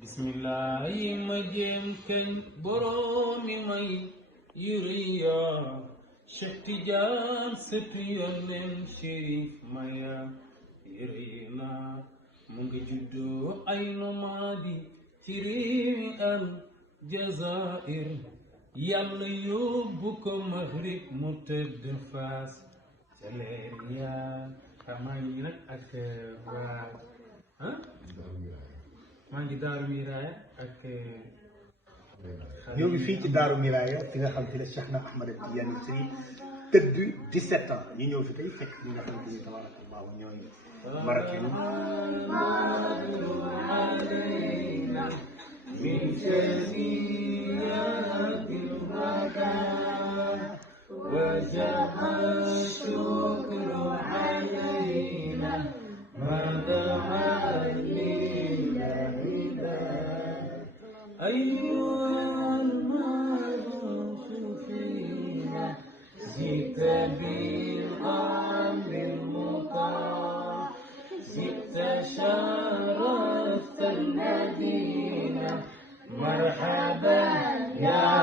bismillah yi ma jéem kañ boroomi may yuriya Cheikh Tidiane sëtu Yonent Chérif Maya yërina mu ngi juddoo ay nomadi ci réewi al Jazair yàlla yóbbu ko Maghrib mu tëdd Faas ca leer yaa xamaa yi nag ak waa maa ngi Daaru Miraaya ak ñoo ngi fii ci Daaru Miraaya fi nga xam te ne Cheikh na Ahmad Tidiane Chérif tëdd 17 ans ñu ñëw fi tey fekk ñi nga xam te ni tabaraka allahu ñooy marakinu وجب الشكر علينا ما دعا لله أيها المعروف فينا جئت بالأمر المطاع جئت شرفت المدينة مرحبا يا